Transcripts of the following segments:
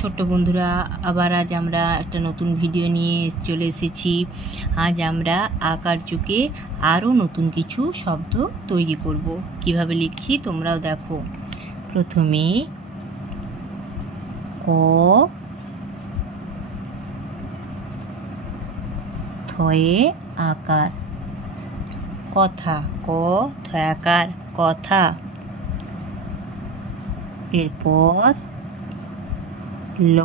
ছোট্ট বন্ধুরা, আবার আজ আমরা একটা নতুন ভিডিও নিয়ে চলে এসেছি। আজ আমরা আকার যুগে আরও নতুন কিছু শব্দ তৈরি করব। কিভাবে লিখছি তোমরাও দেখো। প্রথমে ক থয়ে আকার কথা, ক থয়ে আকার কথা। এরপর ল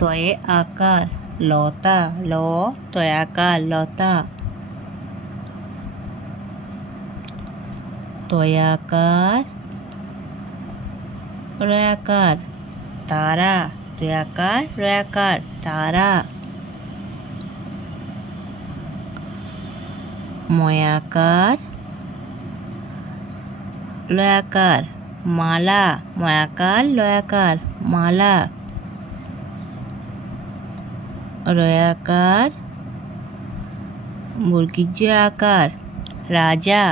তয়ে আকার লতা, ল তয়ে আকার লতা। তয়ে আকার রয়াকার তারা, তয়ে আকার রয়াকার তারা। ময়াকার লয়াকার মালা, ময়াকার লয়াকার মালা। রয়াকার মুরগিজ আকার রাজা,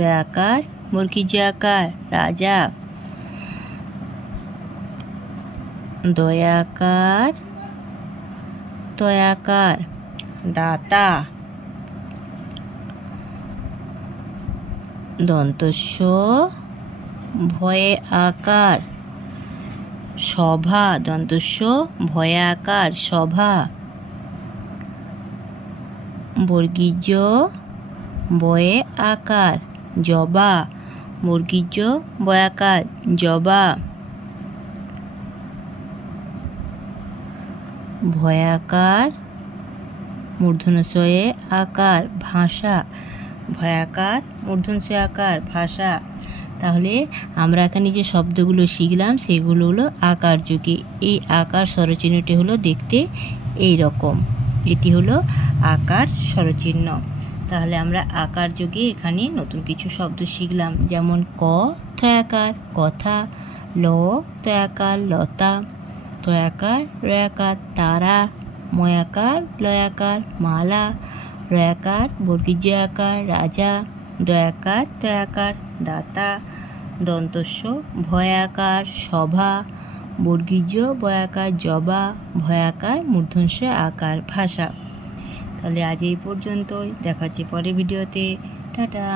রয়াকার মুরগিজ আকার রাজা। দয়াকার তয়াকার দাতা। দন্তস্ব ভয়ে আকার সভা, দন্তস্ব ভয়ে আকার সভা। বর্গীজ বয়ে আকার জবা, বর্গীজ বয়াকার জবা। ভয়াকার মূর্ধন্যস্বয়ে আকার ভাষা, ভয়াকার মূর্ধন্যস্বয়ে আকার ভাষা। তাহলে আমরা এখানে যে শব্দগুলো শিখলাম সেগুলো হলো আকার যুগে। এই আকার স্বরচিহ্নটি হলো দেখতে এই রকম, এটি হলো আকার স্বরচিহ্ন। তাহলে আমরা আকার যুগে এখানে নতুন কিছু শব্দ শিখলাম, যেমন ক থয়াকার কথা, ল তয়াকার লতা, তয়াকার রয়াকার তারা, ময়াকার লয়াকার মালা, রয়াকার বর্গীজ আকার রাজা, দয়াকার তয়াকার দাতা, দন্তস্ব ভয়াকার সভা, বর্গীজ বয়াকার জবা, ভয়াকার মূর্ধন্য আকার ভাষা। তাহলে আজ এই পর্যন্তই, দেখা হচ্ছে পরের ভিডিওতে। টাটা।